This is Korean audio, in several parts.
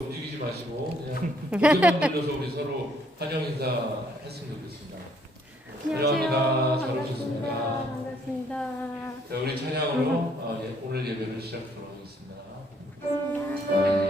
움직이지 마시고 그냥 귀만 들려서 우리 서로 환영 인사 했으면 좋겠습니다. 환영합니다. 잘 오셨습니다. 반갑습니다. 자, 우리 찬양으로 오늘 예배를 시작하도록 하겠습니다. 내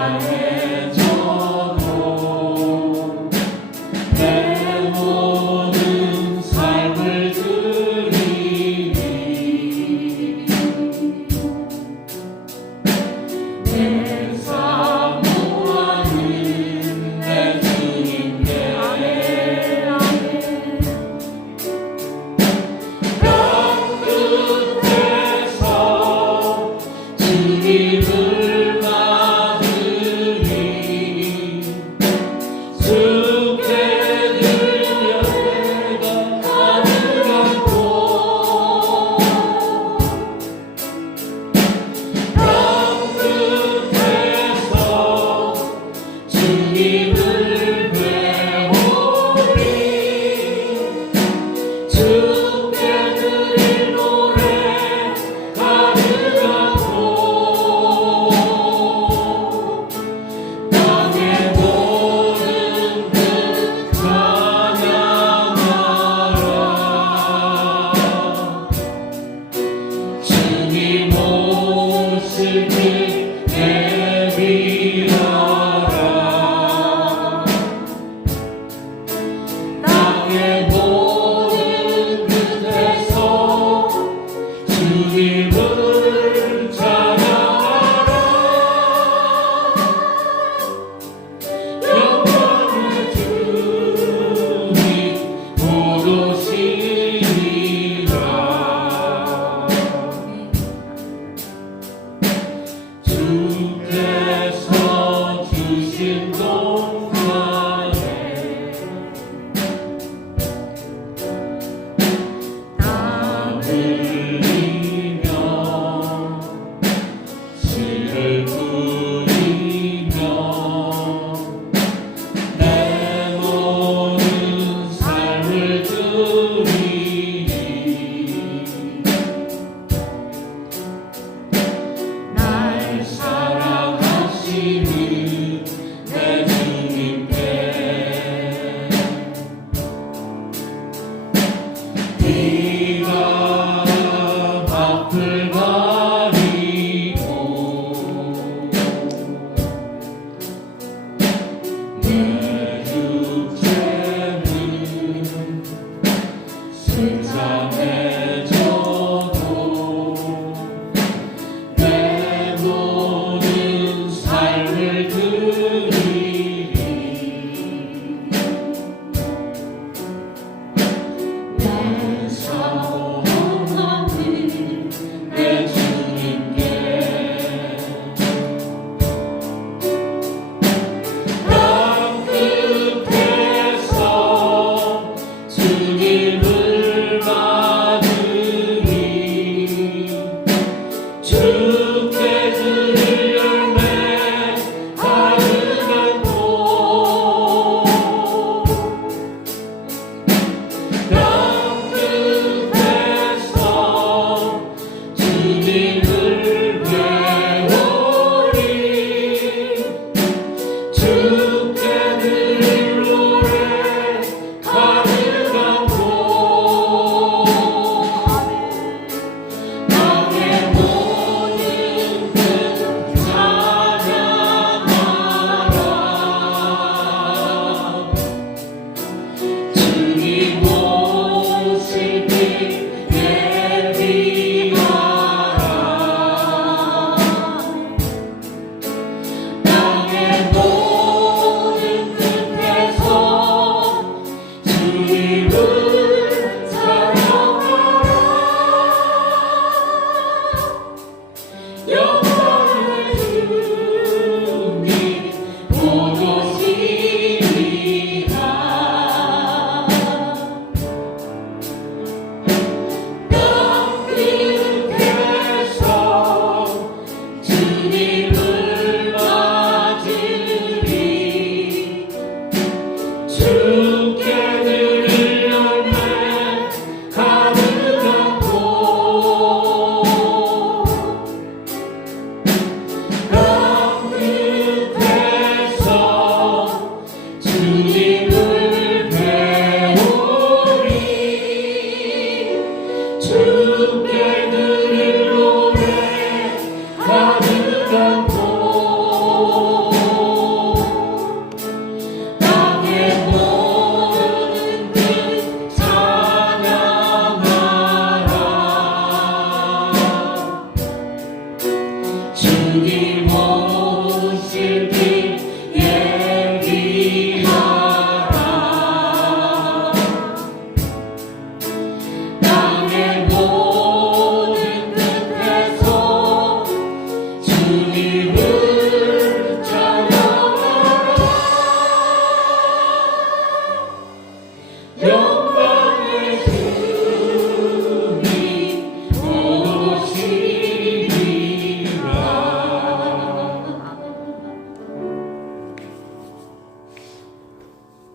다해져도 내 모든 삶을 드리니 내 사모하는 내 주님께 땅 끝에서 주님을 받으니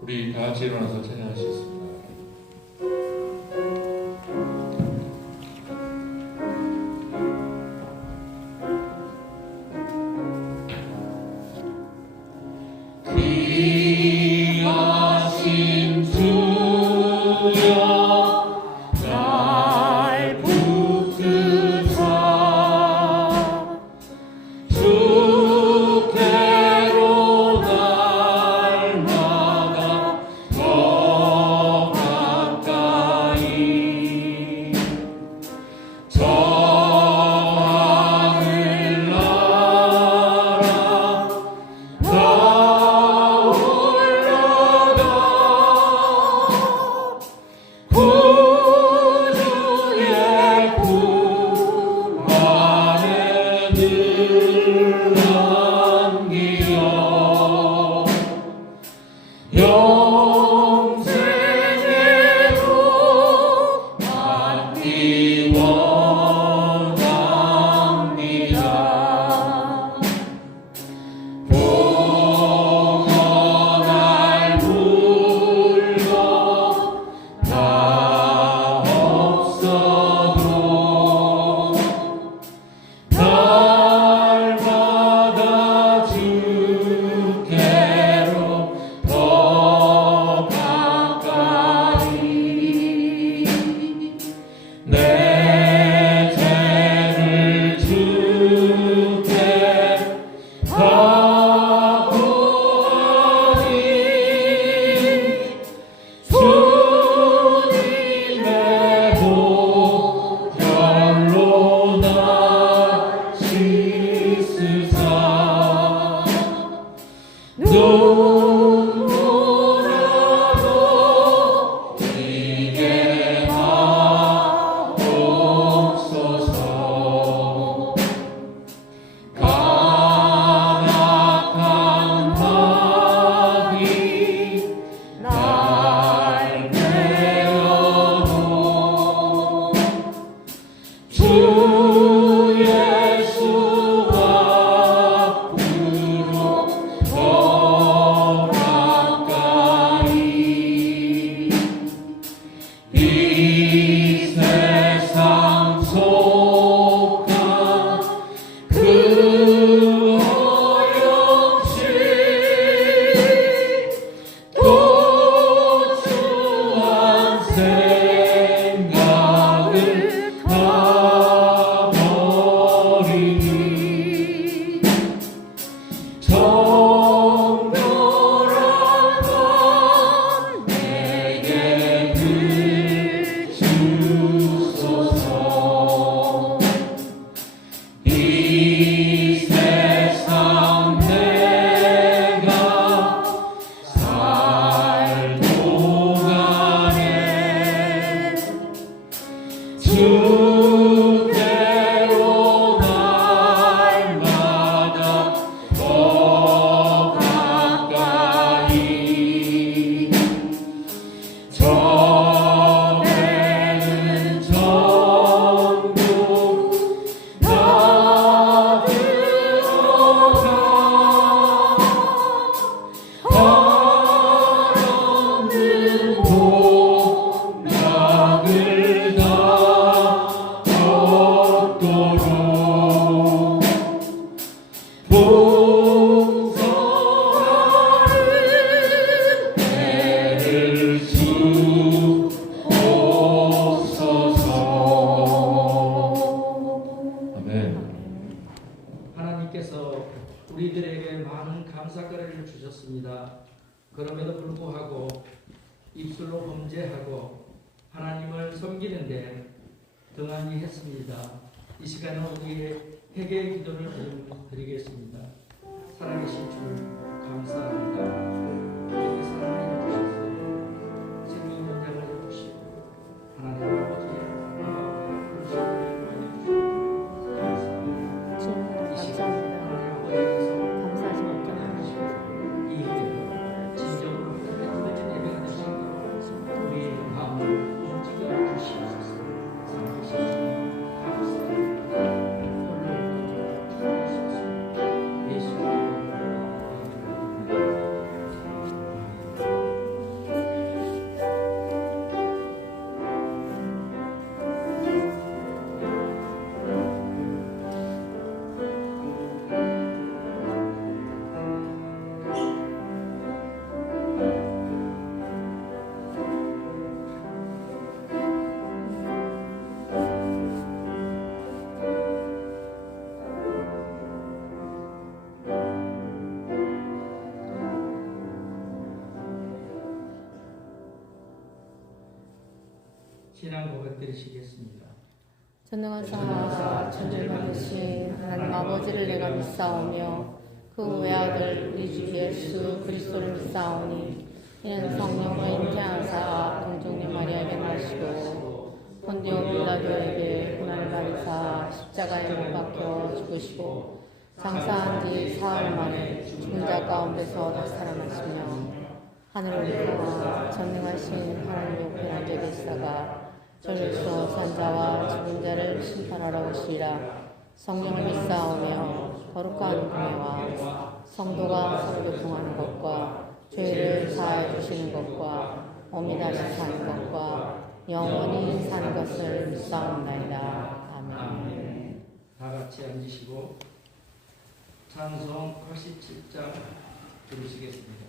우리 다 같이 일어나서 찬양하시겠습니다. 귀하신 주여 날 붙드사 주께로 날마다 더 가까이 저 하늘나라 더 올라가 구주의 품 안에 늘 안기어 영생으로 받기 원합니다. 봉헌할 물도 다 없어도 날마다 주께로 더 가까이 내 죄를 주께 다 구하니 주님의 보혈로 나 씻으사 눈물로도 이게 하옵소서. 가나한 마귀 날 베어도 주 예수 앞으로 더 가까이 이 세상 속한 그 어려움시 또 주한 생각을 다 버리니 정결한 것 내게 늘 주소서. 이 세상 내가 살 동안에 주께로 날마다 더 가까이 전에는 전부 다 들어가 한없는 공약을 다 얻도록 봉사하는 애를 주옵소서. 아멘. 하나님께서 우리들에게 많은 감사거리를 주셨습니다. 그럼에도 불구하고 입술로 범죄하고 하나님을 섬기는데 등한히 했습니다. 이 시간에 우리의 회개의 기도를 드리겠습니다. 살아계신 주 감사합니다. 우리에게 사랑을 주셔서 생명 연장을 해주시고 하나님 아버지의 마음에 그러시기를 원해주시고 감사합니다. 주님 이 시간 감사합니다. 하나님 아버지께서 감사하지 못하는 이 예배를 진정으로 하나님의 예배가 되시고 우리의 마음을 움직여 주시옵소서. 살아계신 주 감사합니다. 오늘 주옵소서. 신앙 고백 드리시겠습니다. 전능하사 천지를 만드신 하나님 아버지를 내가 믿사오며 그 외아들 우리 주 예수 그리스도를 믿사오니 이는 성령과 잉태하사 동정녀 마리아에게 나시고 본디오 빌라도에게 고난을 받으사 십자가에 못 박혀 죽으시고 장사한 지 사흘 만에 죽은 자 가운데서 다시 살아나시며 하늘을 올라가 전능하신 하나님 옆에 앉아 계시다가 저리서 산자와 죽은 자를 심판하러 오시리라. 성령을 믿사오며 거룩한 공예와 성도가 서로 교통하는 것과 죄를 사하여 주시는 것과 몸이 다시 사는 것과 영원히 사는 것을 믿사옵나이다. 아멘. 다 같이 앉으시고 찬송 87장 들으시겠습니다.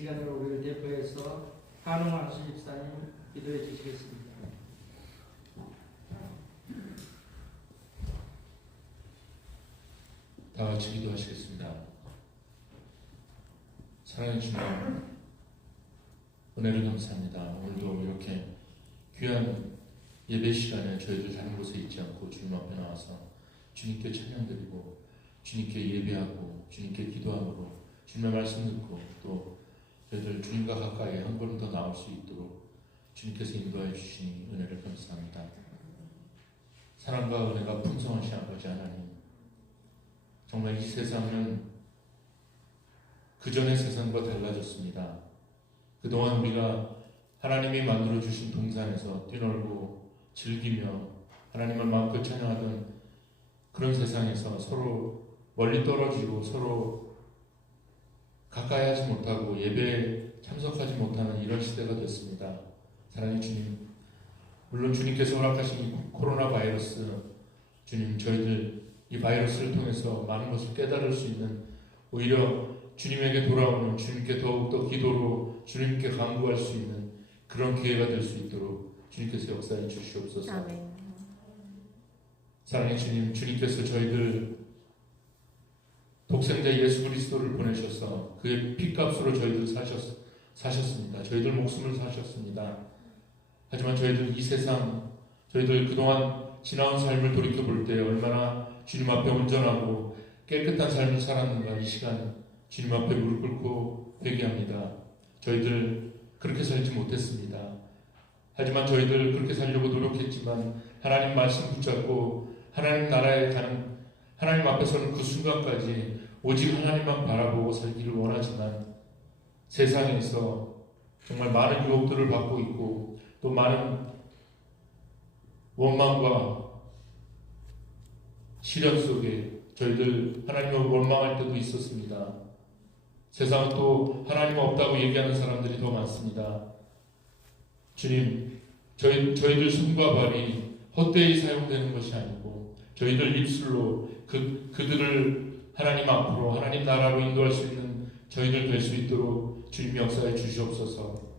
시간으로 우리를 대표해서 한웅환수 집사님 기도해 주시겠습니다. 다 같이 기도하시겠습니다. 사랑해 주님, 은혜를 감사합니다. 오늘도 이렇게 귀한 예배 시간에 저희들 다른 곳에 있지 않고 주님 앞에 나와서 주님께 찬양드리고 주님께 예배하고 주님께 기도함으로 주님의 말씀 듣고 또 저희들 주님과 가까이 한 걸음 더 나올 수 있도록 주님께서 인도해 주시니 은혜를 감사합니다. 사랑과 은혜가 풍성하신 아버지 하나님, 정말 이 세상은 그전의 세상과 달라졌습니다. 그동안 우리가 하나님이 만들어주신 동산에서 뛰놀고 즐기며 하나님을 마음껏 찬양하던 그런 세상에서 서로 멀리 떨어지고 서로 가까이 하지 못하고 예배에 참석하지 못하는 이런 시대가 됐습니다. 사랑의 주님, 물론 주님께서 허락하신 이 코로나 바이러스, 주님, 저희들 이 바이러스를 통해서 많은 것을 깨달을 수 있는, 오히려 주님에게 돌아오는, 주님께 더욱더 기도로 주님께 간구할 수 있는 그런 기회가 될 수 있도록 주님께서 역사해 주시옵소서. 아멘. 사랑의 주님, 주님께서 저희들 독생자 예수 그리스도를 보내셔서 그의 피값으로 저희들 사셨습니다. 저희들 목숨을 사셨습니다. 하지만 저희들 이 세상, 저희들 그동안 지나온 삶을 돌이켜볼 때 얼마나 주님 앞에 온전하고 깨끗한 삶을 살았는가. 이 시간 주님 앞에 무릎 꿇고 회개합니다. 저희들 그렇게 살지 못했습니다. 하지만 저희들 그렇게 살려고 노력했지만 하나님 말씀 붙잡고 하나님 나라에 가는, 하나님 앞에 서는 그 순간까지 오직 하나님만 바라보고 살기를 원하지만 세상에서 정말 많은 유혹들을 받고 있고 또 많은 원망과 시련 속에 저희들 하나님을 원망할 때도 있었습니다. 세상은 또 하나님 없다고 얘기하는 사람들이 더 많습니다. 주님, 저희들 손과 발이 헛되이 사용되는 것이 아니고 저희들 입술로 그들을 하나님 앞으로 하나님 나라로 인도할 수 있는 저희들 될 수 있도록 주님 역사해 주시옵소서.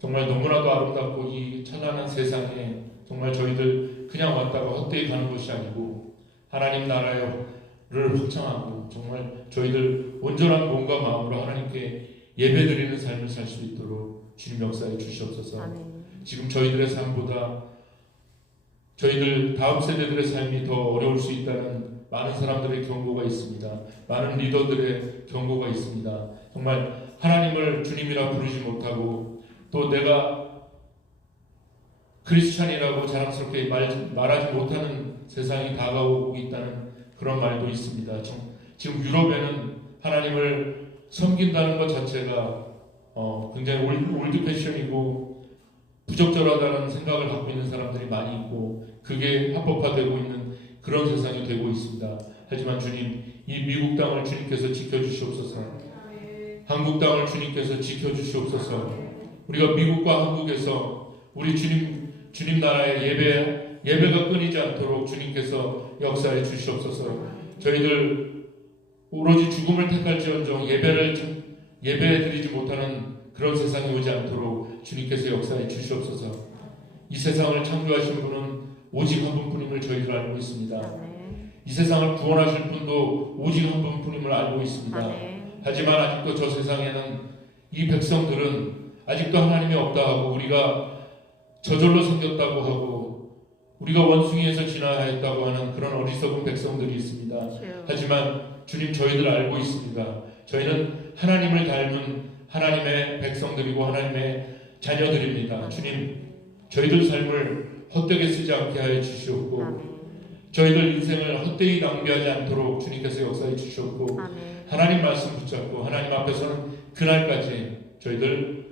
정말 너무나도 아름답고 이 찬란한 세상에 정말 저희들 그냥 왔다가 헛되이 가는 것이 아니고 하나님 나라를 확장하고 정말 저희들 온전한 몸과 마음으로 하나님께 예배드리는 삶을 살 수 있도록 주님 역사해 주시옵소서. 아멘. 지금 저희들의 삶보다 저희들 다음 세대들의 삶이 더 어려울 수 있다는 많은 사람들의 경고가 있습니다. 많은 리더들의 경고가 있습니다. 정말 하나님을 주님이라 부르지 못하고 또 내가 크리스찬이라고 자랑스럽게 말하지 못하는 세상이 다가오고 있다는 그런 말도 있습니다. 지금 유럽에는 하나님을 섬긴다는 것 자체가 굉장히 올드 패션이고 부적절하다는 생각을 갖고 있는 사람들이 많이 있고 그게 합법화되고 있는 그런 세상이 되고 있습니다. 하지만 주님, 이 미국 땅을 주님께서 지켜주시옵소서. 한국 땅을 주님께서 지켜주시옵소서. 우리가 미국과 한국에서 우리 주님 나라의 예배가 끊이지 않도록 주님께서 역사해 주시옵소서. 저희들 오로지 죽음을 택할지언정 예배드리지 못하는 그런 세상이 오지 않도록 주님께서 역사해 주시옵소서. 이 세상을 창조하신 분은 오직 한 분뿐임을 저희들 알고 있습니다. 아멘. 이 세상을 구원하실 분도 오직 한 분뿐임을 알고 있습니다. 아멘. 하지만 아직도 저 세상에는 이 백성들은 아직도 하나님이 없다 하고 우리가 저절로 생겼다고 하고 우리가 원숭이에서 진화하였다고 하는 그런 어리석은 백성들이 있습니다. 하지만 주님, 저희들 알고 있습니다. 저희는 하나님을 닮은 하나님의 백성들이고 하나님의 자녀들입니다. 주님, 저희들 삶을 헛되게 쓰지 않게 하여 주시옵고 아멘. 저희들 인생을 헛되이 낭비하지 않도록 주님께서 역사해 주시옵고 아멘. 하나님 말씀 붙잡고 하나님 앞에서는 그날까지 저희들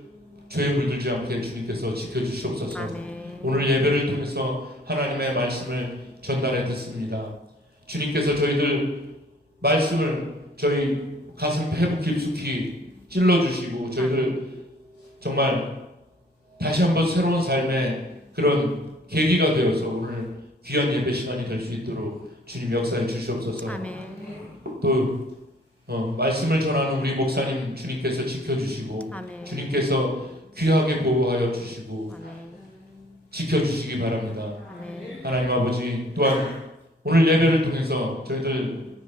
죄에 물들지 않게 주님께서 지켜주시옵소서. 아멘. 오늘 예배를 통해서 하나님의 말씀을 전달해 듣습니다. 주님께서 저희들 말씀을 저희 가슴 패고 깊숙이 찔러주시고 저희들 정말 다시 한번 새로운 삶의 그런 계기가 되어서 오늘 귀한 예배 시간이 될 수 있도록 주님 역사해 주시옵소서. 아멘. 또 말씀을 전하는 우리 목사님 주님께서 지켜주시고 주시고 아멘. 주님께서 귀하게 보호하여 주시고 아멘. 지켜주시기 바랍니다. 아멘. 하나님 아버지, 또한 오늘 예배를 통해서 저희들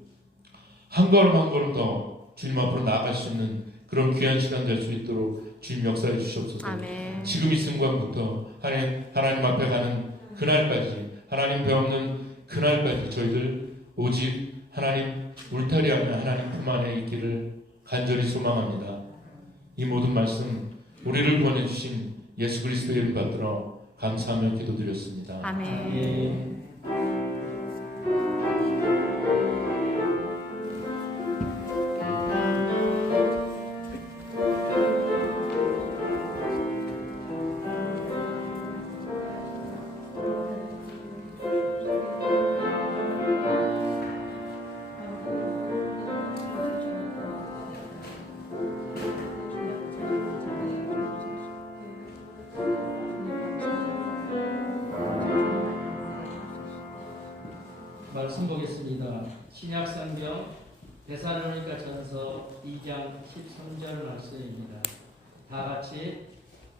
한 걸음 한 걸음 더 주님 앞으로 나아갈 수 있는 그런 귀한 시간 될 수 있도록 주님 역사해 주시옵소서. 아멘. 지금 이 순간부터 하나님 앞에 가는 그날까지, 하나님 배우는 그날까지 저희들 오직 하나님 울타리 안에 하나님 품 안에 있기를 간절히 소망합니다. 이 모든 말씀 우리를 보내주신 예수 그리스도의 이름 받들어 감사하며 기도드렸습니다. 아멘. 말씀 보겠습니다. 신약성경 데살로니가 전서 2장 13절 말씀입니다. 다 같이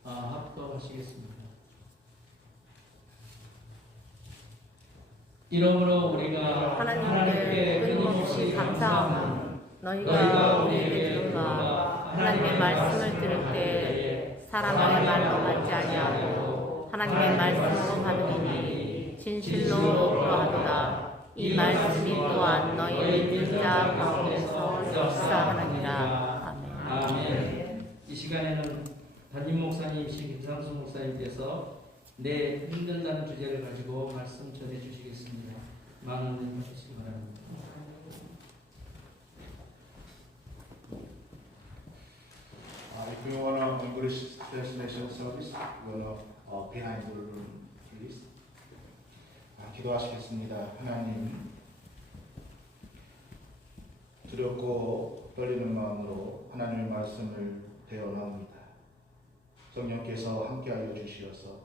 합독하시겠습니다. 이러므로 우리가 하나님께 끊임없이 감사하며 너희가 우리에게 들어가 하나님의 말씀을 들을 때에 사람의 말로 받지 아니하고 하나님의 말씀으로 받으니 진실로 그러하도다. 이 말씀이 또한 너희 믿는 자 가운데서 역사하느니라. 아멘. 아멘. 이 시간에는 담임 목사님이신 김상수 목사님께서 내 힘들다는 주제를 가지고 말씀 전해 주시겠습니다. 많은 은혜 주시기 바랍니다. If you want to English translation service, you want to behind the room, please. 기도하시겠습니다. 하나님, 두렵고 떨리는 마음으로 하나님의 말씀을 배워나옵니다. 성령께서 함께하여 주시어서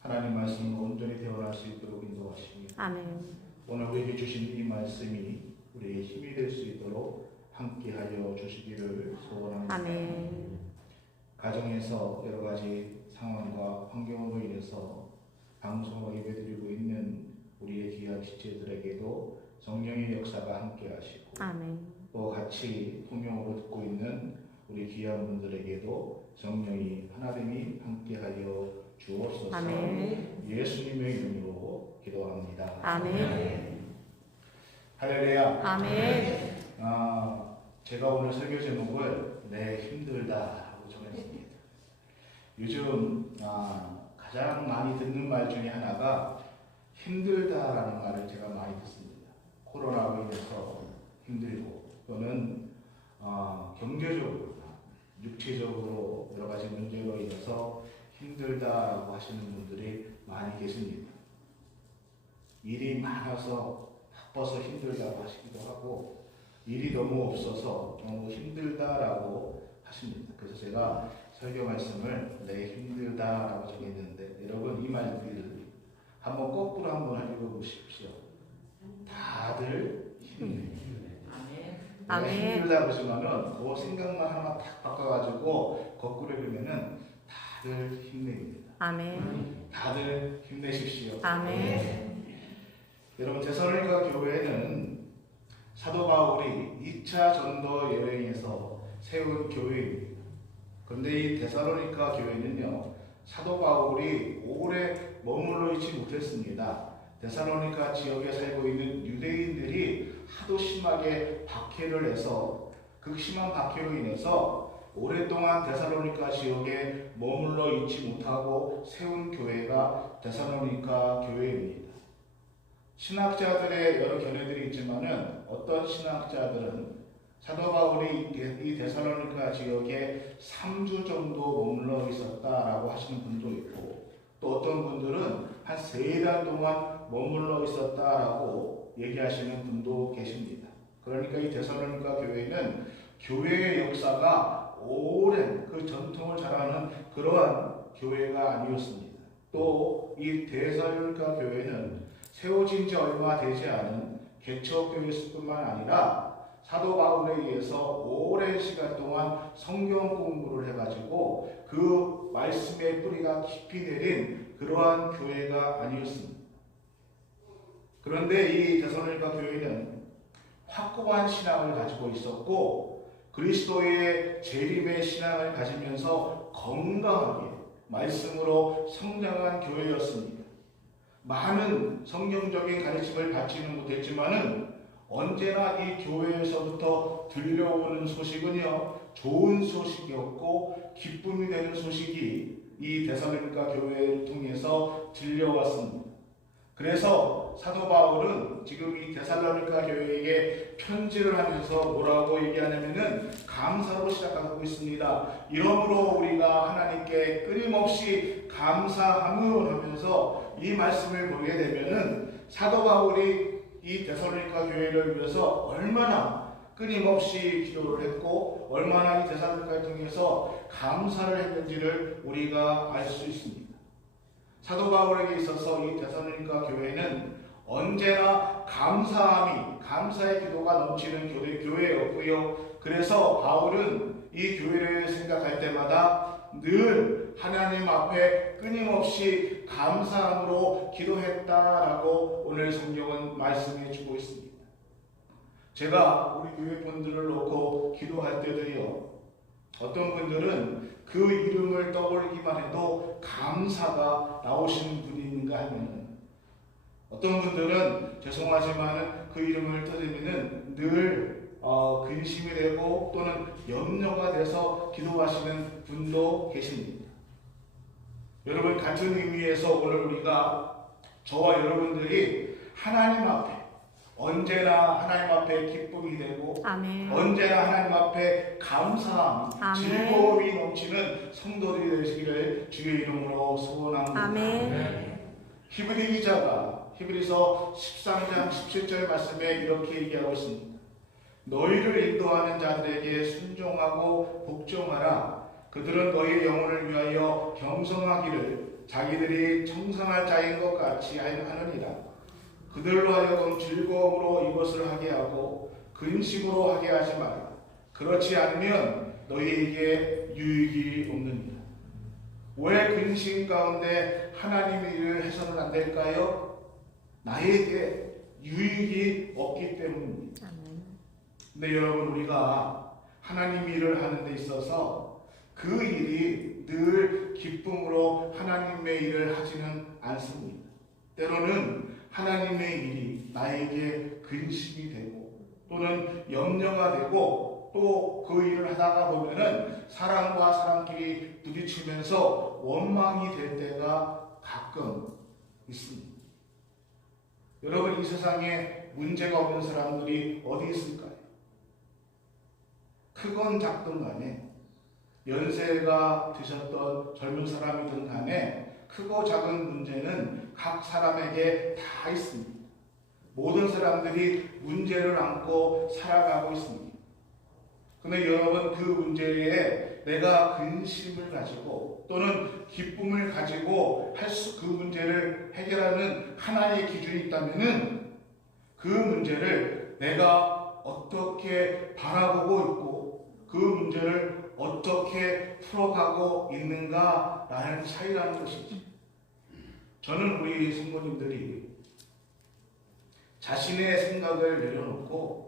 하나님 말씀을 온전히 배워날 수 있도록 인도하십니다. 아멘. 오늘 우리에게 주신 이 말씀이 우리의 힘이 될 수 있도록 함께하여 주시기를 소원합니다. 아멘. 가정에서 여러 가지 상황과 환경으로 인해서 방송을 예배드리고 있는 우리의 귀한 지체들에게도 성령의 역사가 함께하시고 아멘. 또 같이 통용으로 듣고 있는 우리 귀한 분들에게도 성령이 하나님이 함께하여 주옵소서. 아멘. 예수님의 이름으로 기도합니다. 아멘. 할렐루야. 아멘. 제가 오늘 설교 제목을 내 힘들다라고 정했습니다. 요즘 가장 많이 듣는 말 중에 하나가 힘들다라는 말을 제가 많이 듣습니다. 코로나로 인해서 힘들고 또는 경제적으로, 육체적으로 여러 가지 문제로 인해서 힘들다고 하시는 분들이 많이 계십니다. 일이 많아서 바빠서 힘들다고 하시기도 하고 일이 너무 없어서 너무 힘들다라고 하십니다. 그래서 제가 설교 말씀을 내 힘들다라고 정했는데 여러분 이 말들을 한번 거꾸로 한번 읽어보십시오. 다들 힘내요. 아멘. 힘들다 그러시면은 그 생각만 하나 딱 바꿔가지고 거꾸로 읽으면은 다들 힘냅니다. 아멘. 다들 힘내십시오. 아멘. 여러분 데살로니가 교회는 사도 바울이 2차 전도 여행에서 세운 교회입니다. 그런데 이 데살로니가 교회는요 사도 바울이 오래 머물러 있지 못했습니다. 데살로니가 지역에 살고 있는 유대인들이 하도 심하게 박해를 해서 그 심한 박해로 인해서 오랫동안 데살로니가 지역에 머물러 있지 못하고 세운 교회가 데살로니가 교회입니다. 신학자들의 여러 견해들이 있지만은 어떤 신학자들은 사도 바울이 이 데살로니가 지역에 3주 정도 머물러 있었다라고 하시는 분도 있고 또 어떤 분들은 한 3달 동안 머물러 있었다라고 얘기하시는 분도 계십니다. 그러니까 이 데살로니가 교회는 교회의 역사가 오랜 그 전통을 자랑하는 그러한 교회가 아니었습니다. 또 이 데살로니가 교회는 세워진 지 얼마 되지 않은 개척교회일 뿐만 아니라 사도 바울에 의해서 오랜 시간 동안 성경 공부를 해가지고 그 말씀의 뿌리가 깊이 내린 그러한 교회가 아니었습니다. 그런데 이 데살로니가 교회는 확고한 신앙을 가지고 있었고 그리스도의 재림의 신앙을 가지면서 건강하게 말씀으로 성장한 교회였습니다. 많은 성경적인 가르침을 받지는 못했지만은 언제나 이 교회에서부터 들려오는 소식은요, 좋은 소식이었고 기쁨이 되는 소식이 이 데살로니가 교회를 통해서 들려왔습니다. 그래서 사도 바울은 지금 이 데살로니가 교회에게 편지를 하면서 뭐라고 얘기하냐면은 감사로 시작하고 있습니다. 이러므로 우리가 하나님께 끊임없이 감사함을 하면서 이 말씀을 보게 되면은 사도 바울이 이 데살로니가 교회를 위해서 얼마나 끊임없이 기도를 했고 얼마나 이 데살로니가를 통해서 감사를 했는지를 우리가 알 수 있습니다. 사도 바울에게 있어서 이 데살로니가 교회는 언제나 감사의 기도가 넘치는 교회였고요. 그래서 바울은 이 교회를 생각할 때마다 늘 하나님 앞에 끊임없이 감사함으로 기도했다라고 오늘 성경은 말씀해 주고 있습니다. 제가 우리 교회 분들을 놓고 기도할 때도요, 어떤 분들은 그 이름을 떠올리기만 해도 감사가 나오시는 분이 있는가 하면, 어떤 분들은 죄송하지만 그 이름을 떠들면 늘 근심이 되고 또는 염려가 돼서 기도하시는 분도 계십니다. 여러분, 같은 의미에서 오늘 우리가 저와 여러분들이 하나님 앞에 언제나 하나님 앞에 기쁨이 되고 아멘. 언제나 하나님 앞에 감사함, 아멘. 즐거움이 넘치는 성도들이 되시기를 주의 이름으로 소원합니다. 아멘. 히브리 기자가 히브리서 13장 17절 말씀에 이렇게 얘기하고 있습니다. 너희를 인도하는 자들에게 순종하고 복종하라. 그들은 너희의 영혼을 위하여 경성하기를 자기들이 청산할 자인 것 같이 하느니라. 그들로 하여금 즐거움으로 이것을 하게 하고 근심으로 하게 하지 마라. 그렇지 않으면 너희에게 유익이 없느니라. 왜 근심 가운데 하나님의 일을 해서는 안 될까요? 나에게 유익이 없기 때문입니다. 근데 여러분, 우리가 하나님 일을 하는 데 있어서 그 일이 늘 기쁨으로 하나님의 일을 하지는 않습니다. 때로는 하나님의 일이 나에게 근심이 되고 또는 염려가 되고 또 그 일을 하다가 보면은 사람과 사람끼리 부딪히면서 원망이 될 때가 가끔 있습니다. 여러분, 이 세상에 문제가 없는 사람들이 어디 있을까요? 크건 작든 간에, 연세가 드셨던 젊은 사람이든 간에 크고 작은 문제는 각 사람에게 다 있습니다. 모든 사람들이 문제를 안고 살아가고 있습니다. 그런데 여러분, 그 문제에 내가 근심을 가지고 또는 기쁨을 가지고 그 문제를 해결하는 하나의 기준이 있다면은 그 문제를 내가 어떻게 바라보고 있고 그 문제를 어떻게 풀어가고 있는가라는 차이라는 것이죠. 저는 우리 성도님들이 자신의 생각을 내려놓고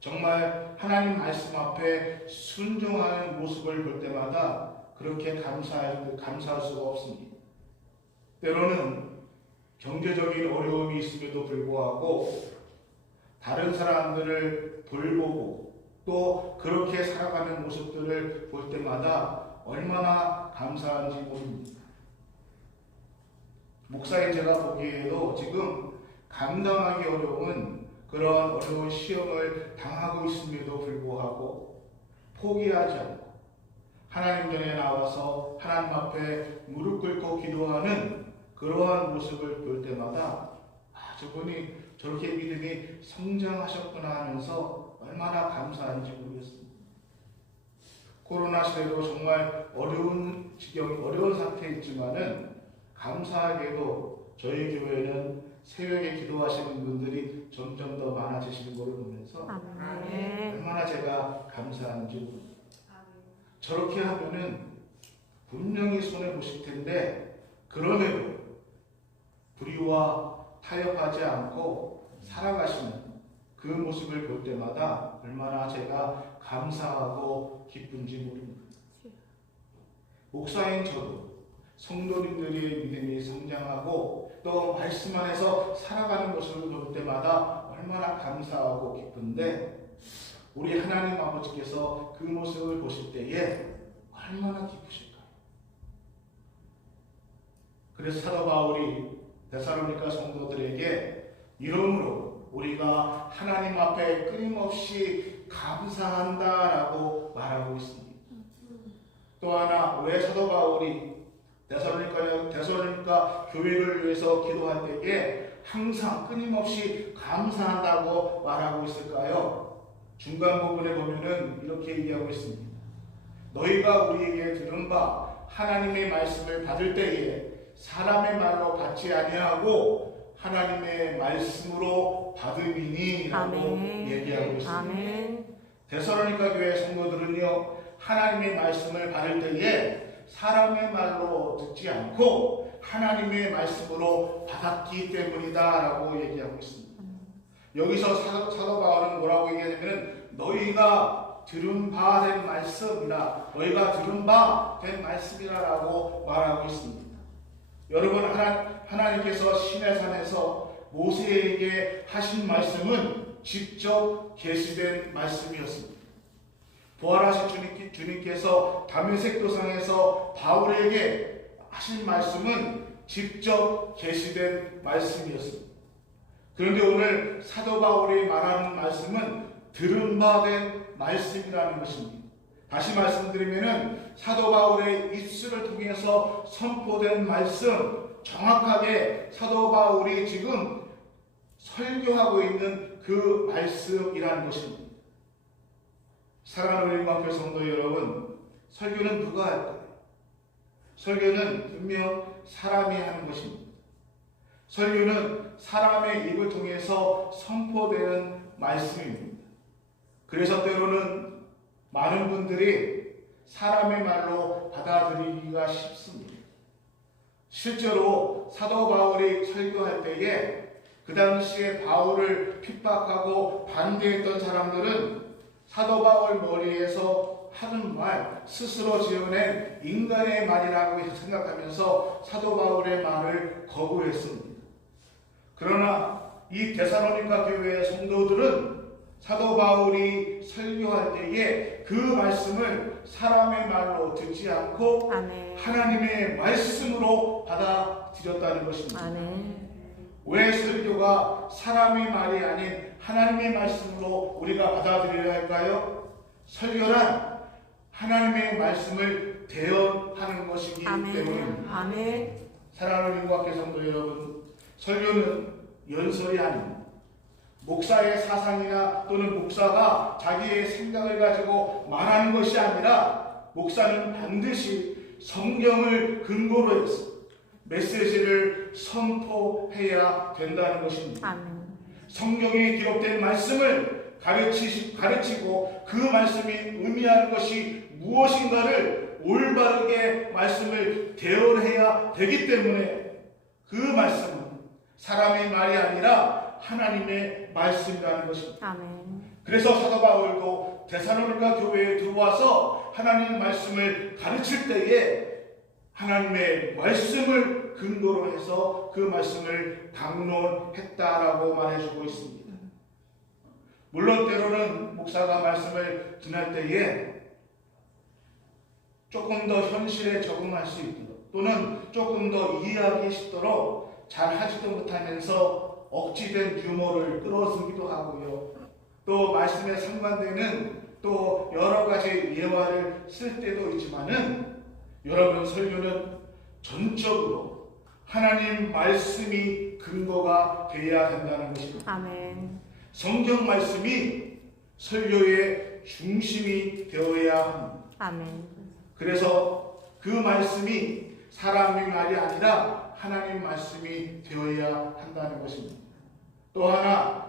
정말 하나님 말씀 앞에 순종하는 모습을 볼 때마다 그렇게 감사할 수가 없습니다. 때로는 경제적인 어려움이 있음에도 불구하고 다른 사람들을 돌보고 또 그렇게 살아가는 모습들을 볼 때마다 얼마나 감사한지 모릅니다. 목사인 제가 보기에도 지금 감당하기 어려운 그런 어려운 시험을 당하고 있음에도 불구하고 포기하지 않고 하나님 전에 나와서 하나님 앞에 무릎 꿇고 기도하는 그러한 모습을 볼 때마다 저분이 저렇게 믿음이 성장하셨구나 하면서 얼마나 감사한지 모르겠습니다. 코로나 시대로 정말 어려운 상태에 있지만은 감사하게도 저희 교회는 새벽에 기도하시는 분들이 점점 더 많아지시는 것을 보면서 얼마나 제가 감사한지 모릅니다. 저렇게 하면은 분명히 손해 보실 텐데 그럼에도 불의와 타협하지 않고 살아가시는 그 모습을 볼 때마다 얼마나 제가 감사하고 기쁜지 모릅니다. 목사인 저도 성도님들의 믿음이 성장하고 또 말씀 안에서 살아가는 모습을 볼 때마다 얼마나 감사하고 기쁜데 우리 하나님 아버지께서 그 모습을 보실 때에 얼마나 기쁘실까요? 그래서 사도 바울이 데살로니가 성도들에게 이러므로 우리가 하나님 앞에 끊임없이 감사한다라고 말하고 있습니다. 또 하나 왜 사도 바울이 데살로니가 교회를 위해서 기도할 때에 항상 끊임없이 감사한다고 말하고 있을까요? 중간 부분에 보면은 이렇게 얘기하고 있습니다. 너희가 우리에게 들은 바 하나님의 말씀을 받을 때에 사람의 말로 받지 아니하고 하나님의 말씀으로 받음이니라고 얘기하고 있습니다. 데살로니가 교회 성도들은요 하나님의 말씀을 받을 때에 사람의 말로 듣지 않고 하나님의 말씀으로 받았기 때문이다라고 얘기하고 있습니다. 여기서 사도 바울은 뭐라고 얘기하냐면 너희가 들은 바 된 말씀이라 너희가 들은 바 된 말씀이라라고 말하고 있습니다. 여러분 하나님께서 시내산에서 모세에게 하신 말씀은 직접 계시된 말씀이었습니다. 부활하신 주님께서 다메섹 도상에서 바울에게 하신 말씀은 직접 계시된 말씀이었습니다. 그런데 오늘 사도 바울이 말하는 말씀은 들은 바 된 말씀이라는 것입니다. 다시 말씀드리면은 사도 바울의 입술을 통해서 선포된 말씀, 정확하게 사도 바울이 지금 설교하고 있는 그 말씀이라는 것입니다. 사랑하는 우리 교회 성도 여러분, 설교는 누가 할까요? 설교는 분명 사람이 하는 것입니다. 설교는 사람의 입을 통해서 선포되는 말씀입니다. 그래서 때로는 많은 분들이 사람의 말로 받아들이기가 쉽습니다. 실제로 사도 바울이 설교할 때에 그 당시에 바울을 핍박하고 반대했던 사람들은 사도 바울 머리에서 하는 말, 스스로 지어낸 인간의 말이라고 생각하면서 사도 바울의 말을 거부했습니다. 그러나 이 데살로니가 교회의 성도들은 사도 바울이 설교할 때에 그 말씀을 사람의 말로 듣지 않고 하나님의 말씀으로 받아들였다는 것입니다. 왜 설교가 사람의 말이 아닌 하나님의 말씀으로 우리가 받아들여야 할까요? 설교란 하나님의 말씀을 대언하는 것이기 때문입니다. 사랑하는 인과계 성도 여러분, 설교는 연설이 아닙니다. 목사의 사상이나 또는 목사가 자기의 생각을 가지고 말하는 것이 아니라 목사는 반드시 성경을 근거로 해서 메시지를 선포해야 된다는 것입니다. 성경에 기록된 말씀을 가르치고 그 말씀이 의미하는 것이 무엇인가를 올바르게 말씀을 대언해야 되기 때문에 그 말씀은 사람의 말이 아니라 하나님의 말씀이라는 것입니다. 그래서 사도 바울도 데살로니가 교회에 들어와서 하나님의 말씀을 가르칠 때에 하나님의 말씀을 근거로 해서 그 말씀을 강론했다라고 말해주고 있습니다. 물론 때로는 목사가 말씀을 전할 때에 조금 더 현실에 적응할 수 있도록 또는 조금 더 이해하기 쉽도록 잘 하지도 못하면서 억지된 유머를 끌어쓰기도 하고요. 또 말씀에 상반되는 또 여러 가지 예화를 쓸 때도 있지만은 여러분 설교는 전적으로 하나님 말씀이 근거가 되어야 된다는 것입니다. 성경 말씀이 설교의 중심이 되어야 합니다. 그래서 그 말씀이 사람의 말이 아니라 하나님 말씀이 되어야 한다는 것입니다. 또 하나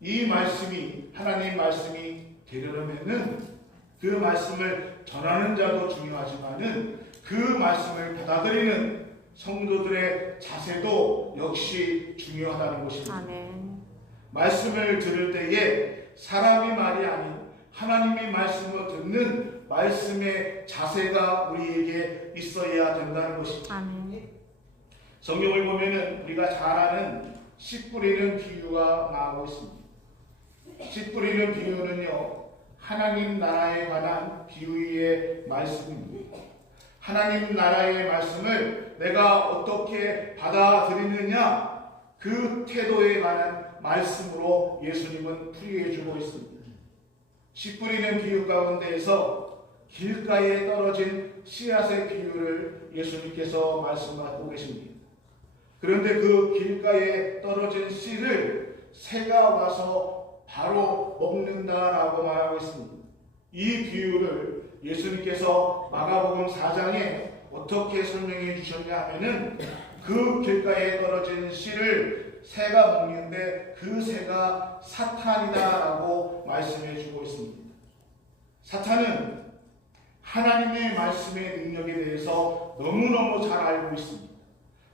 이 말씀이 하나님 말씀이 되려면은 그 말씀을 전하는 자도 중요하지만은 그 말씀을 받아들이는 성도들의 자세도 역시 중요하다는 것입니다. 아멘. 말씀을 들을 때에 사람이 말이 아닌 하나님이 말씀을 듣는 말씀의 자세가 우리에게 있어야 된다는 것입니다. 아멘. 성경을 보면은 우리가 잘 아는 씨 뿌리는 비유가 나오고 있습니다. 씨 뿌리는 비유는요, 하나님 나라에 관한 비유의 말씀입니다. 하나님 나라의 말씀을 내가 어떻게 받아들이느냐, 그 태도에 관한 말씀으로 예수님은 풀이해주고 있습니다. 씨 뿌리는 비유 가운데에서 길가에 떨어진 씨앗의 비유를 예수님께서 말씀하고 계십니다. 그런데 그 길가에 떨어진 씨를 새가 와서 바로 먹는다라고 말하고 있습니다. 이 비유를 예수님께서 마가복음 4장에 어떻게 설명해 주셨냐 하면은 그 길가에 떨어진 씨를 새가 먹는데 그 새가 사탄이다라고 말씀해 주고 있습니다. 사탄은 하나님의 말씀의 능력에 대해서 너무너무 잘 알고 있습니다.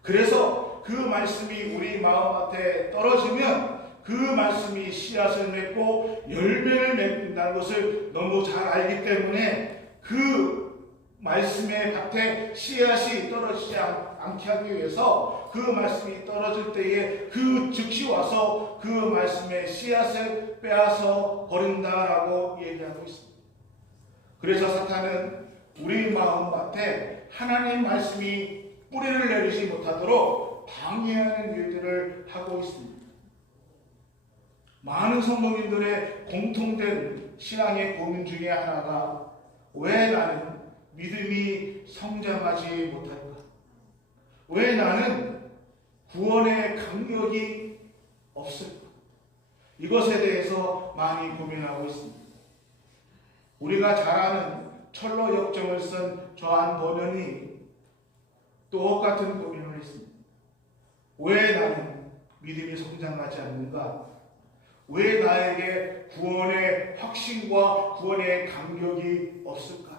그래서 그 말씀이 우리 마음밭에 떨어지면 그 말씀이 씨앗을 맺고 열매를 맺는다는 것을 너무 잘 알기 때문에 그 말씀의 밭에 씨앗이 떨어지지 않게 하기 위해서 그 말씀이 떨어질 때에 그 즉시 와서 그 말씀의 씨앗을 빼앗아 버린다라고 얘기하고 있습니다. 그래서 사탄은 우리 마음밭에 하나님 말씀이 뿌리를 내리지 못하도록 방해하는 일들을 하고 있습니다. 많은 성도님들의 공통된 신앙의 고민 중에 하나가 왜 나는 믿음이 성장하지 못할까? 왜 나는 구원의 감격이 없을까? 이것에 대해서 많이 고민하고 있습니다. 우리가 잘 아는 철로 역정을 쓴 조한 버년이 똑같은 고민을 했습니다. 왜 나는 믿음이 성장하지 않는가? 왜 나에게 구원의 확신과 구원의 감격이 없을까?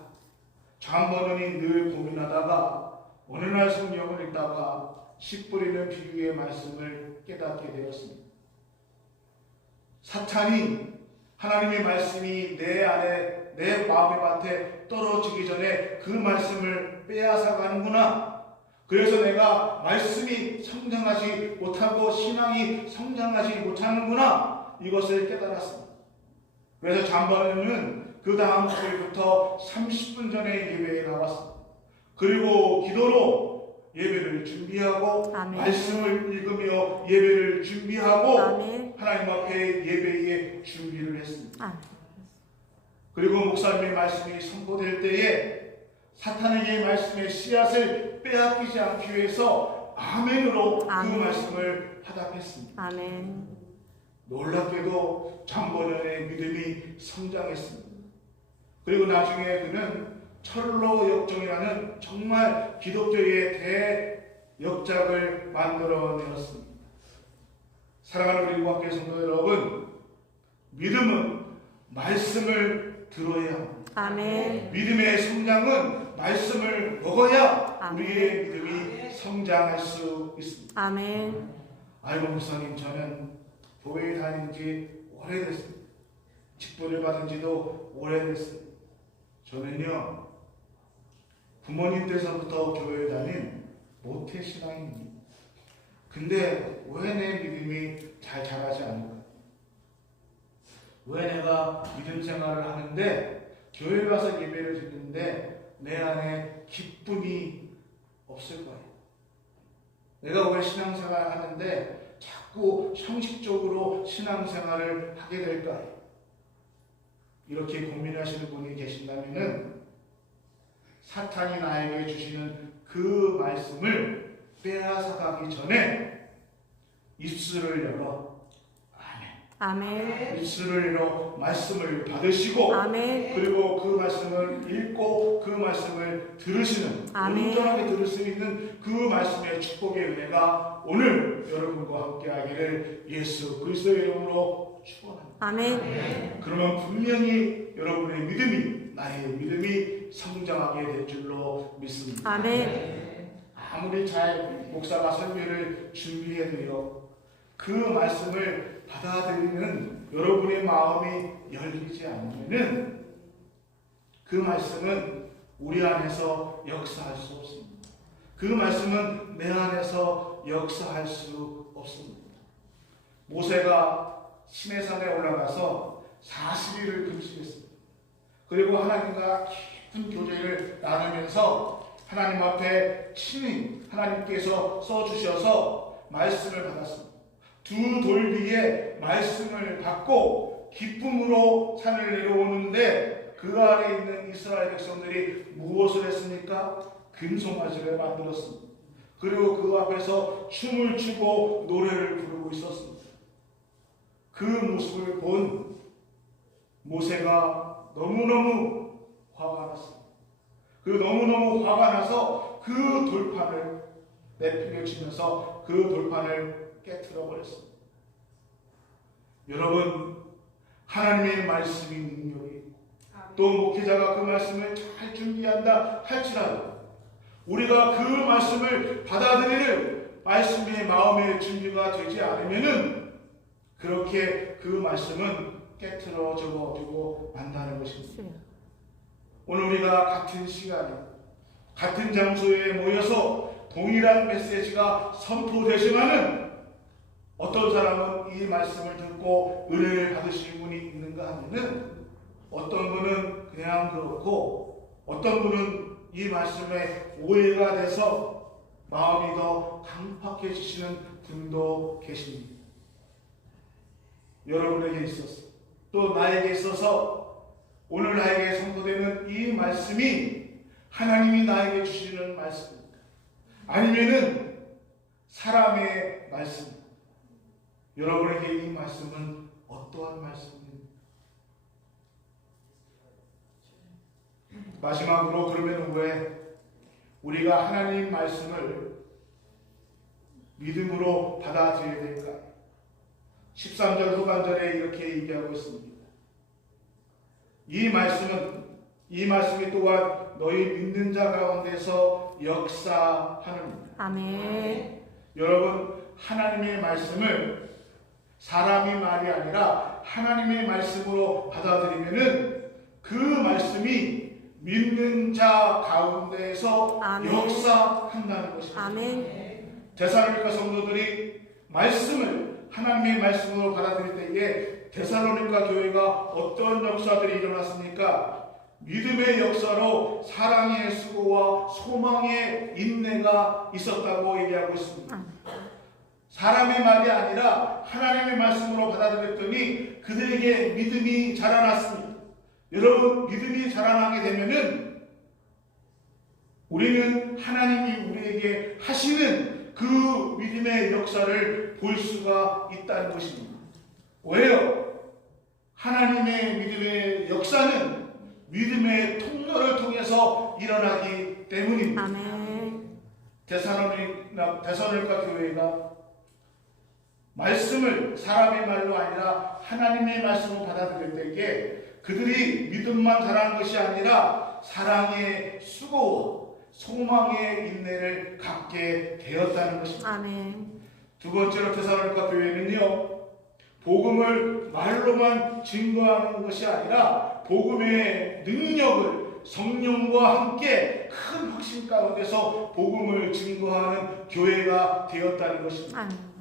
조한 버년이 늘 고민하다가 어느 날 성경을 읽다가 씨 뿌리는 비유의 말씀을 깨닫게 되었습니다. 사탄이 하나님의 말씀이 내 안에 내 마음의 밭에 떨어지기 전에 그 말씀을 빼앗아 가는구나. 그래서 내가 말씀이 성장하지 못하고 신앙이 성장하지 못하는구나. 이것을 깨달았습니다. 그래서 잠바는 그 다음 주일부터 30분 전에 예배에 나왔습니다. 그리고 기도로 예배를 준비하고 아멘. 말씀을 읽으며 예배를 준비하고 아멘. 하나님 앞에 예배의 준비를 했습니다. 아멘. 그리고 목사님의 말씀이 선포될 때에 사탄에게 말씀의 씨앗을 빼앗기지 않기 위해서 아멘으로 아멘. 그 말씀을 화답했습니다. 아멘. 놀랍게도 장본연의 믿음이 성장했습니다. 그리고 나중에 그는 철로 역정이라는 정말 기독교의 대역작을 만들어내었습니다. 사랑하는 우리 구학교 성도 여러분, 믿음은 말씀을 들어야 합니다. 아멘. 믿음의 성장은 말씀을 먹어야 아멘. 우리의 믿음이 성장할 수 있습니다. 아멘. 아이고 목사님, 저는 교회 다닌 지 오래됐습니다. 직분을 받은 지도 오래됐습니다. 저는요, 부모님 때서부터 교회 다닌 모태신앙입니다. 근데 왜 내 믿음이 잘 자라지 않을까? 왜 내가 믿음 생활을 하는데 교회 가서 예배를 드리는데 내 안에 기쁨이 없을까요? 내가 왜 신앙생활을 하는데 자꾸 형식적으로 신앙생활을 하게 될까요? 이렇게 고민하시는 분이 계신다면 사탄이 나에게 주시는 그 말씀을 빼앗아가기 전에 입술을 열어 아멘, 아멘. 입술을 열어 말씀을 받으시고 아멘. 그리고 그 말씀을 읽고 그 말씀을 들으시는 아멘. 온전하게 들을 수 있는 그 말씀의 축복의 은혜가 오늘 여러분과 함께 하기를 예수 그리스도의 이름으로 축원합니다. 아멘. 그러면 분명히 여러분의 믿음이 나의 믿음이 성장하게 될 줄로 믿습니다. 아멘. 아무리 잘 목사가 설교를 준비해도요 그 말씀을 받아들이는 여러분의 마음이 열리지 않으면은 그 말씀은 우리 안에서 역사할 수 없습니다. 그 말씀은 내 안에서 역사할 수 없습니다. 모세가 시내산에 올라가서 40일을 금식했습니다. 그리고 하나님과 깊은 교제를 나누면서 하나님 앞에 친히 하나님께서 써주셔서 말씀을 받았습니다. 두 돌 위에 말씀을 받고 기쁨으로 산을 내려오는데 그 아래에 있는 이스라엘 백성들이 무엇을 했습니까? 금송아지를 만들었습니다. 그리고 그 앞에서 춤을 추고 노래를 부르고 있었습니다. 그 모습을 본 모세가 너무너무 화가 났습니다. 그 너무너무 화가 나서 그 돌판을 내팽개 치면서 그 돌판을 깨트려 버렸습니다. 여러분, 하나님의 말씀이 능력이 있고 또 목회자가 그 말씀을 잘 준비한다 할지라도 우리가 그 말씀을 받아들일 말씀의 마음의 준비가 되지 않으면은 그렇게 그 말씀은 깨트려져 버리고 만다는 것입니다. 오늘 우리가 같은 시간에 같은 장소에 모여서 동일한 메시지가 선포되지만은 어떤 사람은 이 말씀을 듣고 은혜를 받으실 분이 있는가 하면은 어떤 분은 그냥 그렇고 어떤 분은 이 말씀에 오해가 돼서 마음이 더 강팍해지시는 분도 계십니다. 여러분에게 있어서 또 나에게 있어서 오늘 나에게 선포되는 이 말씀이 하나님이 나에게 주시는 말씀입니까? 아니면은 사람의 말씀입니까? 여러분에게 이 말씀은 어떠한 말씀입니까? 마지막으로 그러면 왜 우리가 하나님 말씀을 믿음으로 받아들여야 될까? 13절 후반절에 이렇게 얘기하고 있습니다. 이 말씀이 또한 너희 믿는 자 가운데서 역사하느니라. 아멘. 여러분, 하나님의 말씀을 사람의 말이 아니라 하나님의 말씀으로 받아들이면은 그 말씀이 믿는 자 가운데에서 아멘. 역사한다는 것입니다. 아멘. 데살로니가 성도들이 말씀을 하나님의 말씀으로 받아들일 때에 데살로니가 교회가 어떤 역사들이 일어났습니까? 믿음의 역사로 사랑의 수고와 소망의 인내가 있었다고 얘기하고 있습니다. 사람의 말이 아니라 하나님의 말씀으로 받아들였더니 그들에게 믿음이 자라났습니다. 여러분, 믿음이 자라나게 되면은 우리는 하나님이 우리에게 하시는 그 믿음의 역사를 볼 수가 있다는 것입니다. 왜요? 하나님의 믿음의 역사는 믿음의 통로를 통해서 일어나기 때문입니다. 아멘. 데살로니가 교회가 말씀을 사람의 말로 아니라 하나님의 말씀을 받아들일 때에 그들이 믿음만 자라는 것이 아니라 사랑의 수고와 소망의 인내를 갖게 되었다는 것입니다. 아멘. 두 번째로 데살로니가 교회는요, 복음을 말로만 증거하는 것이 아니라 복음의 능력을 성령과 함께 큰 확신 가운데서 복음을 증거하는 교회가 되었다는 것입니다. 아멘.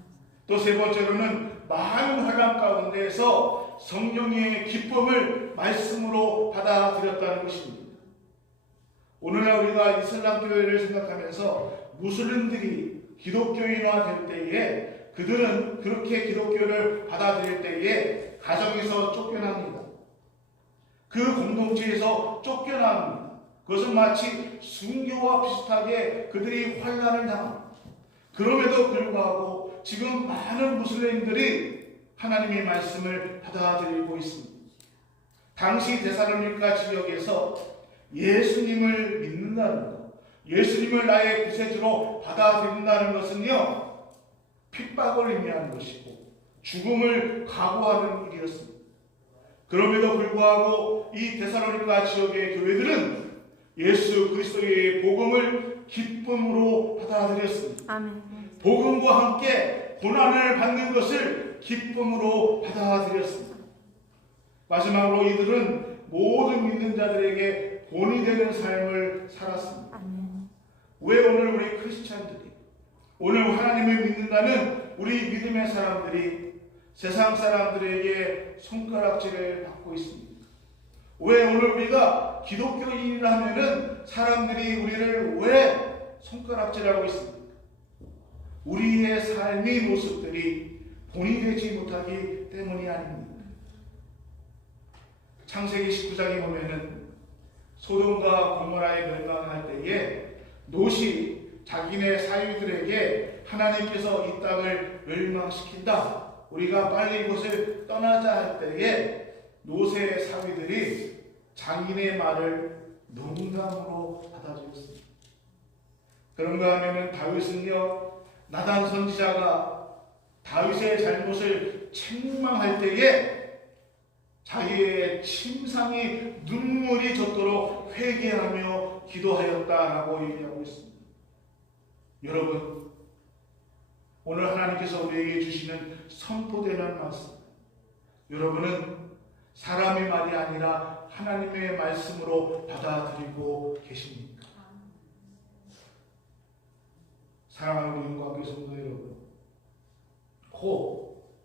또 세 번째로는 많은 환난 가운데에서 성령의 기쁨을 말씀으로 받아들였다는 것입니다. 오늘날 우리가 이슬람 교회를 생각하면서 무슬림들이 기독교인화 될 때에 그들은 그렇게 기독교를 받아들일 때에 가정에서 쫓겨납니다. 그 공동체에서 쫓겨납니다. 그것은 마치 순교와 비슷하게 그들이 환난을 당합니다. 그럼에도 불구하고 지금 많은 무슬림들이 하나님의 말씀을 받아들이고 있습니다. 당시 데살로니가 지역에서 예수님을 믿는다는 것, 예수님을 나의 구세주로 받아들인다는 것은요, 핍박을 의미하는 것이고 죽음을 각오하는 일이었습니다. 그럼에도 불구하고 이 데살로니가 지역의 교회들은 예수 그리스도의 복음을 기쁨으로 받아들였습니다. 아멘. 복음과 함께 고난을 받는 것을 기쁨으로 받아들였습니다. 마지막으로 이들은 모든 믿는 자들에게 본이 되는 삶을 살았습니다. 아멘. 왜 오늘 우리 크리스찬들이, 오늘 하나님을 믿는다는 우리 믿음의 사람들이 세상 사람들에게 손가락질을 받고 있습니다. 왜 오늘 우리가 기독교인이라 하면은 사람들이 우리를 왜 손가락질하고 있습니까? 우리의 삶의 모습들이 본이 되지 못하기 때문이 아닙니다. 창세기 19장에 보면은 소돔과 고모라에 멸망할 때에 롯이 자기네 사위들에게 하나님께서 이 땅을 멸망시킨다, 우리가 빨리 이곳을 떠나자 할 때에 롯의 사위들이 자기네 말을 농담으로 받아들였습니다. 그런가 하면은 다윗은요, 나단 선지자가 다윗의 잘못을 책망할 때에 자기의 침상이 눈물이 젖도록 회개하며 기도하였다라고 얘기하고 있습니다. 여러분, 오늘 하나님께서 우리에게 주시는 선포되는 말씀, 여러분은 사람의 말이 아니라 하나님의 말씀으로 받아들이고 계십니까? 사랑하는 우리 인과교회 성도 여러분, 혹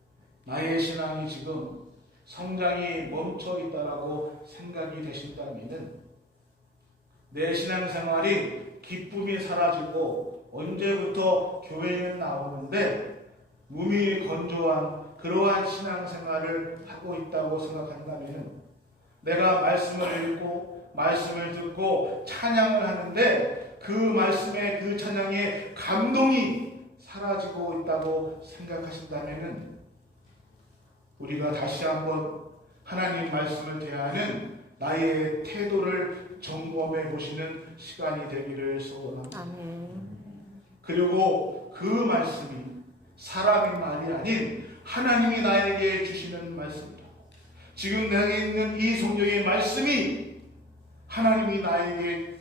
나의 신앙이 지금 성장이 멈춰 있다라고 생각이 되신다면 내 신앙생활이 기쁨이 사라지고 언제부터 교회에 나오는데 몸이 건조한 그러한 신앙생활을 하고 있다고 생각한다면 내가 말씀을 읽고 말씀을 듣고 찬양을 하는데 그 말씀의 그 찬양의 감동이 사라지고 있다고 생각하신다면 우리가 다시 한번 하나님 말씀을 대하는 나의 태도를 점검해 보시는 시간이 되기를 소원합니다. 아멘. 그리고 그 말씀이 사람의 말이 아닌 하나님이 나에게 주시는 말씀이다. 지금 내게 있는 이 성경의 말씀이 하나님이 나에게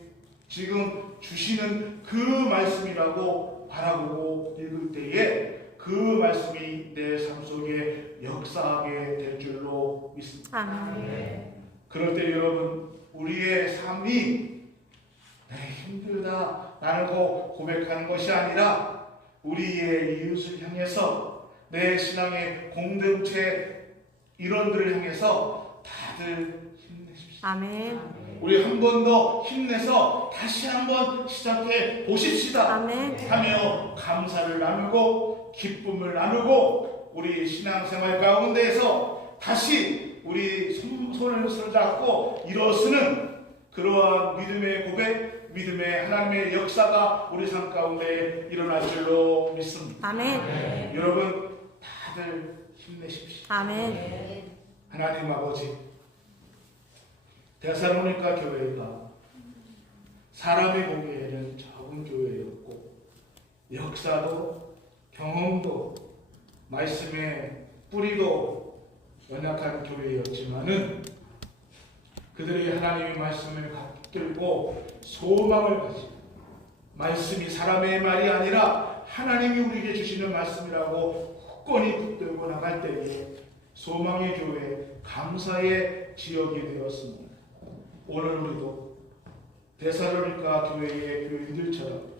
지금 주시는 그 말씀이라고 바라보고 읽을 때에 그 말씀이 내 삶 속에 역사하게 될 줄로 믿습니다. 아멘. 그럴 때 여러분, 우리의 삶이 내 힘들다 라고 고백하는 것이 아니라 우리의 이웃을 향해서 내 신앙의 공동체 일원들을 향해서 다들 힘내십시오. 아멘. 우리 한 번 더 힘내서 다시 한번 시작해 보십시다. 아멘. 하며 감사를 나누고 기쁨을 나누고 우리 신앙생활 가운데에서 다시 우리 손을 잡고 일어서는 그러한 믿음의 고백, 믿음의 하나님의 역사가 우리 삶 가운데 일어날 줄로 믿습니다. 아멘. 여러분 다들 힘내십시오. 아멘. 하나님 아버지, 데살로니가 교회가 사람이 보기에는 적은 교회였고 역사도 경험도 말씀의 뿌리도 연약한 교회였지만은 그들이 하나님의 말씀을 붙들고 소망을 가지고 말씀이 사람의 말이 아니라 하나님이 우리에게 주시는 말씀이라고 굳건히 붙들고 나갈 때에 소망의 교회, 감사의 지역이 되었습니다. 오늘 우리도 데살로니가 교회의 교인들처럼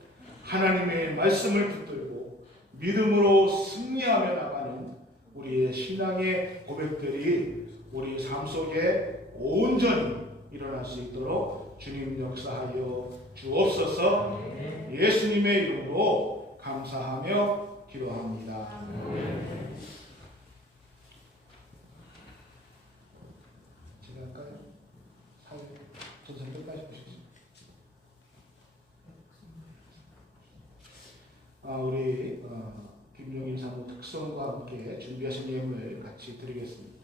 하나님의 말씀을 붙들고 믿음으로 승리하며 나가는 우리의 신앙의 고백들이 우리 삶 속에 온전히 일어날 수 있도록 주님 역사하여 주옵소서. 예수님의 이름으로 감사하며 기도합니다. 지나갈까요? 전선 끝까지 보시죠. 우리 김용인 사모 특성과 하나님께 준비하신 예물 같이 드리겠습니다.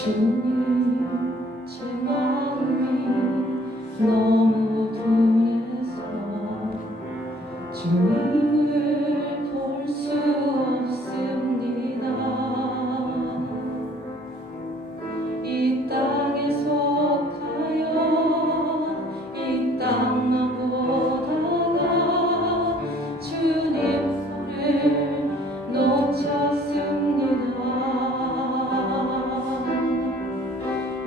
주님, 제 마음이 너무 둔해서 주님을 볼 수 없습니다. 이 땅에 속하여 이 땅만 보다가 주님 손을 놓쳤습니다.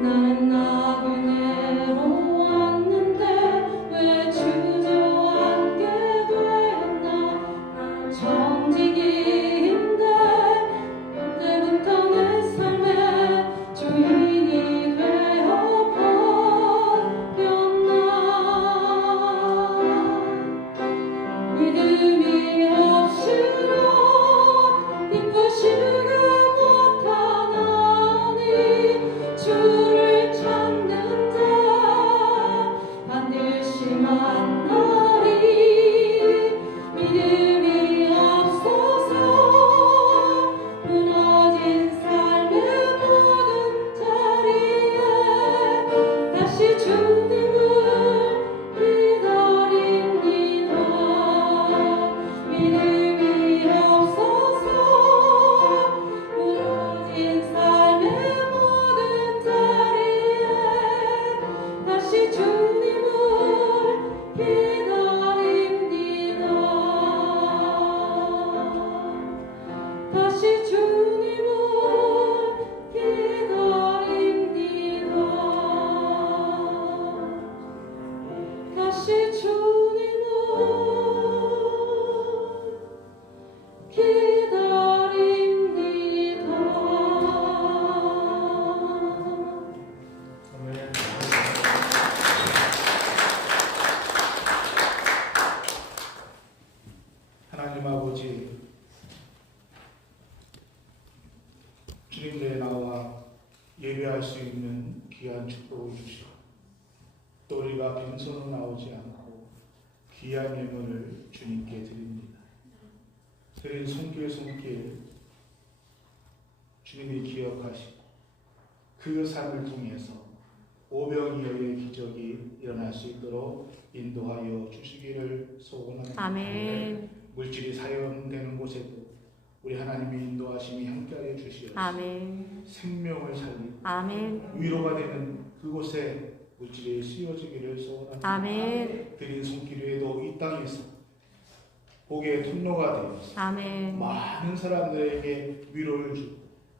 나는 나그네로 왔는데 왜 주저앉게 되었나. 나는 정직인데 언제부터 내 삶의 주인이 되어 버렸나. 믿음이 없이는 기쁘시게 못하나니 주를 찾는 자 반드시 만나리. 믿음이 없어서 무너진 삶의 모든 자리에 다시 주님을 기다립니다. 믿음이 없어서 무너진 삶의 모든 자리에 다시 주님을 기다립니다. 다시 주님을 기다립니다. 다시 주님을 기다립니다. 아멘. 하나님 아버지, 주님 내에 나와 예배할 수 있는 귀한 축복을 주시고 또 우리가 빈손으로 나오지 않고 귀한 예물을 주님께 드립니다. 드린 손길 손길 주님이 기억하시고 그 삶을 통해서 오병이어의 기적이 일어날 수 있도록 인도하여 주시기를 소원합니다. 아멘. 물질이 사용되는 곳에도 우리 하나님의 인도하심이 함께하여 주시옵소서. 아멘. 생명을 살리고 아멘. 위로가 되는 그곳에 물질이 씌워지기를 소원합니다. 아멘. 드린 손길 외에도 이 땅에서 복의 통로가 되어서 아멘. 많은 사람들에게 위로를 주고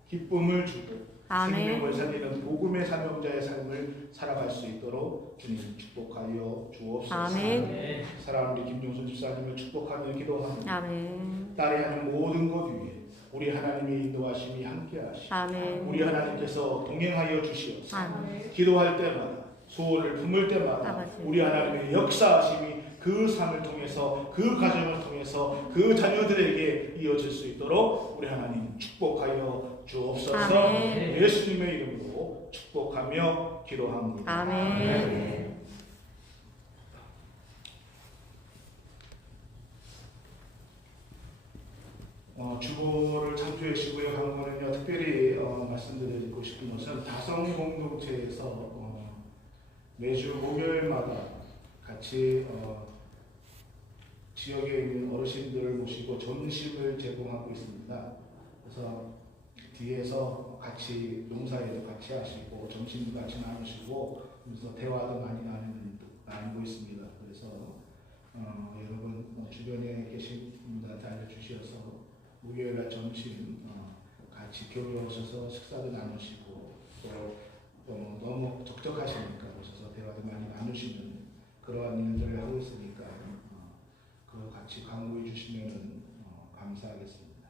기쁨을 주고 아멘. 권사님은 복음의 사명자의 삶을 살아갈 수 있도록 주님 축복하여 주옵소서. 아멘. 네. 사랑하는 우리 김종선 집사님을 축복하며 기도합니다. 아멘. 딸이 하는 모든 것 위에 우리 하나님의 인도하심이 함께하시고 아멘. 우리 하나님께서 동행하여 주시옵소서. 아멘. 기도할 때마다 소원을 품을 때마다 아버지. 우리 하나님의 역사하심이 그 삶을 통해서 그 과정을 통해서 그 자녀들에게 이어질 수 있도록 우리 하나님 축복하여 주옵소서. 아멘. 예수님의 이름으로 축복하며 기도합니다. 아멘. 주보를 참조해 주시고요. 강원은요 특별히 말씀드리고 싶은 것은 다성 공동체에서 매주 목요일마다 같이 지역에 있는 어르신들을 모시고 점심을 제공하고 있습니다. 그래서 뒤에서 같이 농사에도 같이 하시고 점심도 같이 나누시고 그래서 대화도 많이 나누고 있습니다. 그래서 여러분 주변에 계신 분들한테 알려주셔서 목요일날 점심 같이 교회 오셔서 식사도 나누시고 또 너무 적적하시니까 오셔서 대화도 많이 나누시는 그러한 일들을 하고 있으니까 그거 같이 강구해 주시면 감사하겠습니다.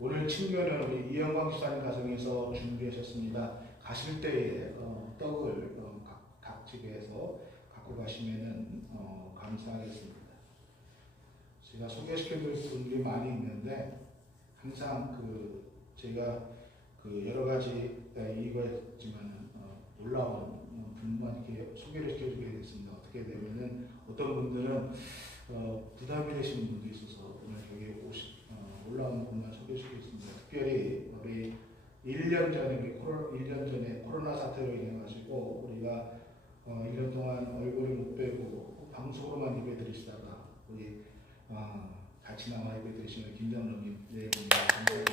오늘 친교는 우리 이영광 집사님 가정에서 준비하셨습니다. 가실 때에 떡을 각 집에서 갖고 가시면은 감사하겠습니다. 제가 소개시켜드릴 분들이 많이 있는데 항상 제가 여러 가지 이거였지만 놀라운 분만 이렇게 소개를 시켜드리게 됐습니다. 어떻게 되면은 어떤 분들은 부담이 되시는 분도 있어서 오늘 여기 올라온 분만 소개시키겠습니다. 특별히 우리 1년 전에 코로나 사태로 인해 가지고 우리가 1년 동안 얼굴을 못 뵈고 방송으로만 예배드리시다가 우리 같이 나와 예배드리시는 김정로님, 네, 감사합니다.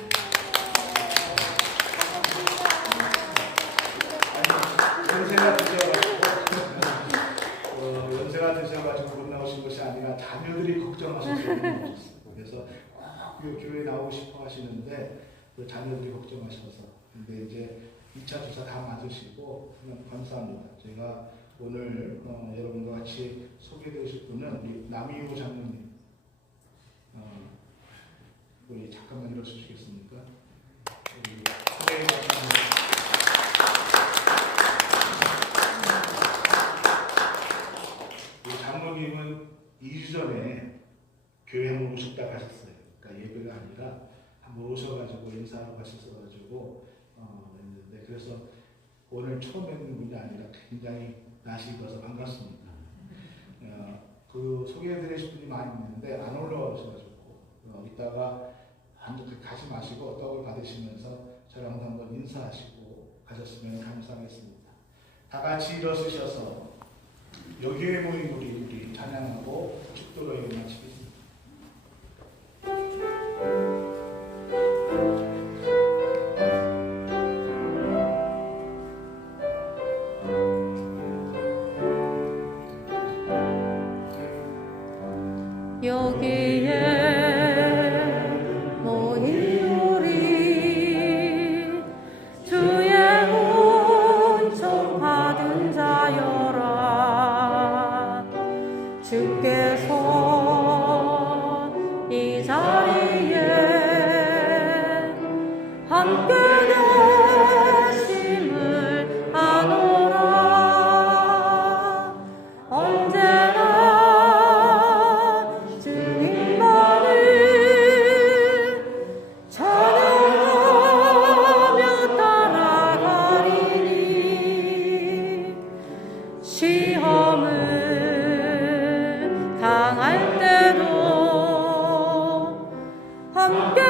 연세가 드셔가지고 못 나오신 것이 아니라 자녀들이 걱정하셔서 못 나오셨어요. 그래서 교회 나오고 싶어 하시는데 그 자녀들이 걱정하셔서 근데 이제 2차 주사 다 맞으시고 감사합니다. 제가 오늘 여러분과 같이 소개해드릴 분은 우리 남이우 장로님. 우리 잠깐만 일어서주시겠습니까? 우리 초대해 주시는 우리 장로님은 2주 전에 교회 한번 오셨다 가셨어요. 그러니까 예배가 아니라 한번 오셔가지고 인사하러 가셨어가지고 했는데 그래서 오늘 처음 뵙는 분이 아니라 굉장히 낯이 익어서 반갑습니다. 그 소개해드리신 분이 많이 있는데 안 올라오셔가지고 이따가 가지 마시고 떡을 받으시면서 저랑도 한번 인사하시고 가셨으면 감사하겠습니다. 다 같이 일어서셔서 여기에 모인 우리 찬양하고 축도로 마치겠습니다. 여기에 모인 우리 주의 은총 받은 자여라. 주께서 이 자리에 함께 계심을 아노라. 언제나 찬양하며 따라가리니 시험을 당할 때도 함께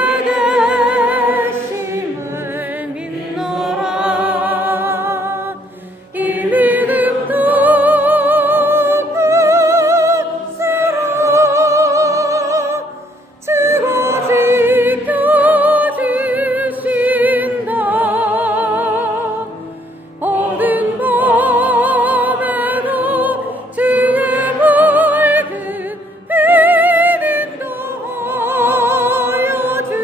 계심을 믿노라. 이 믿음도 굳세라. 주가 지켜주신다. 어두운 밤에도 주의 밝은 빛 인도하여 주시네.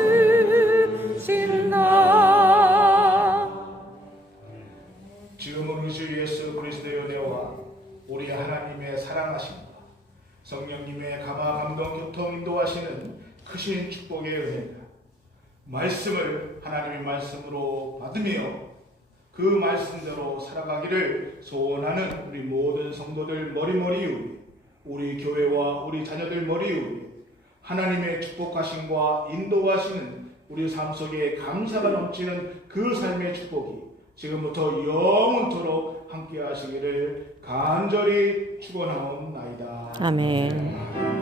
인도하시는 크신 축복의 은혜입니다. 말씀을 하나님의 말씀으로 받으며 그 말씀대로 살아가기를 소원하는 우리 모든 성도들 머리머리 위에, 우리 교회와 우리 자녀들 머리 위에 하나님의 축복하심과 인도하시는 우리 삶 속에 감사가 넘치는 그 삶의 축복이 지금부터 영원토록 함께 하시기를 간절히 축원하옵나이다. 아멘.